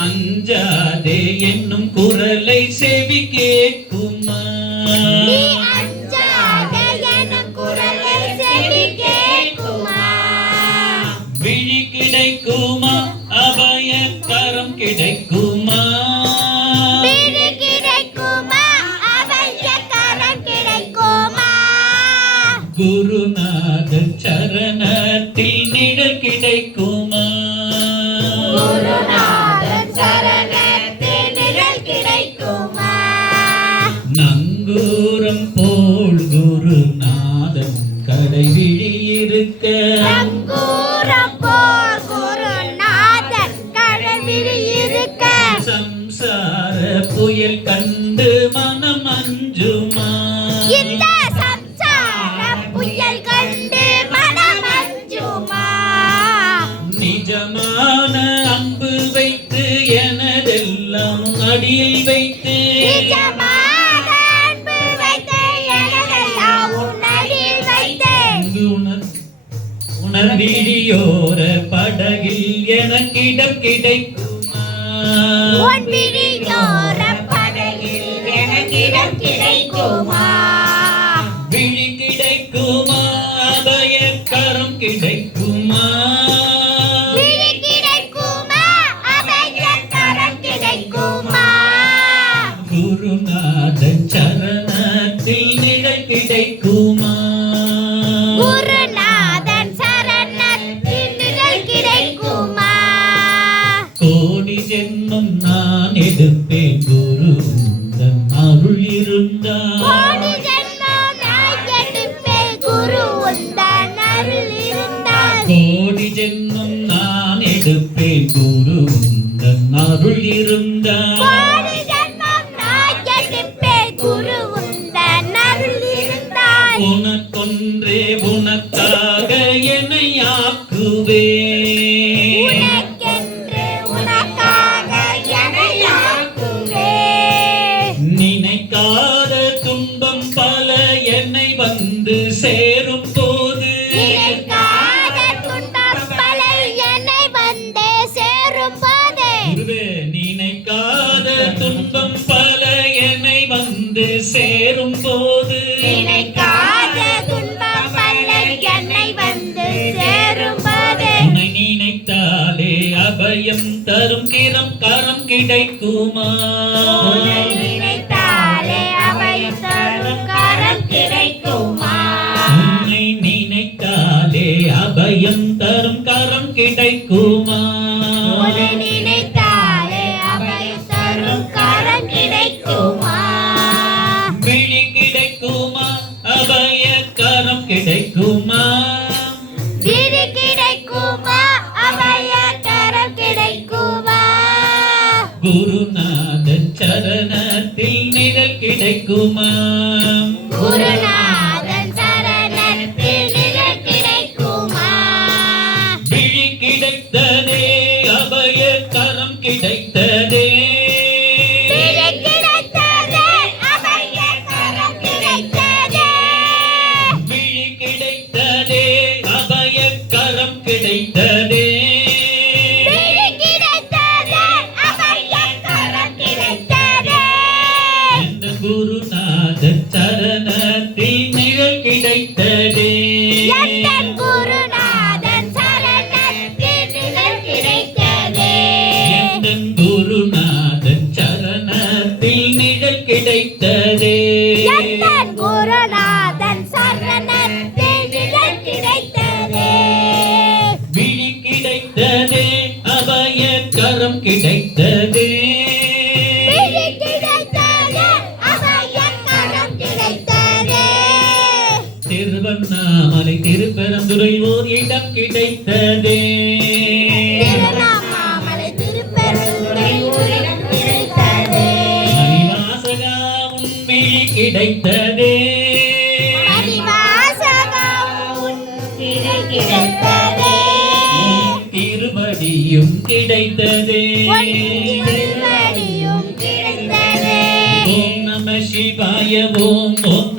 அஞ்சாதே என்னும் குரலை செவி கேட்குமா? நீ அஞ்சாதே எனும் குரலை செவி கேட்குமா? விழி கிடைக்குமா? அபய கரம் கிடைக்குமா? குருநாத சரணத்தில் நிழல் கிடைக்குமா? கண்டு மனம் அஞ்சுமா? இந்த சம்சார புயல் கண்டு மனம் அஞ்சுமா? நிஜமான அன்பு வைத்து எனதெல்லாம் அடியில் வைத்து. நிஜமான அன்பு வைத்து எனதெல்லாம் உன்னடியில் வைத்து. இங்கு உணர் உணர்விழியோர படகில் எனக்கிடம் கிடைக்குமா? கோடி ஜென்மம் நான் எடுப்பேன் குரு. உந்தன் அருள் இருந்தால். கோடி ஜென்மம் நான் எடுப்பேன் குரு. உந்தன் அருள் இருந்தால். கோடி ஜென்மம் நினைக்காத துன்பம் பல என்னை வந்து சேரும் போது. நினைக்காத துன்பம் பல என்னை வந்தே சேரும் போதே. நினைக்காத துன்பம் பல என்னை வந்து சேரும் போது. நினைக்காத துன்பம் பல என்னை வந்து சேரும் போதே. உன்னை நினைத்தாலே அபயம் தரும் கிரம் கரம் கிடைக்குமா? அபயம் தரும் கரம் கிடைக்குமா? நினைத்தாலே அவை தரும் கரம் கிடைக்குமா? விழி கிடைக்குமா? அபய கரம் கிடைக்குமா? வீடு கிடைக்குமா? அவைய கரம் கிடைக்குமா? குருநாதன் சரணத்தில் நிழல் கிடைக்குமா? குருநாதன் கிடைத்ததே குருநாதன் சரணத்தின் நிழல் கிடைத்ததே திரு கிடைத்ததே. திருவடியும் கிடைத்ததே. உன் திருவடியும் கிடைத்ததே. ஓம் நம சிவாய ஓம் ஓம்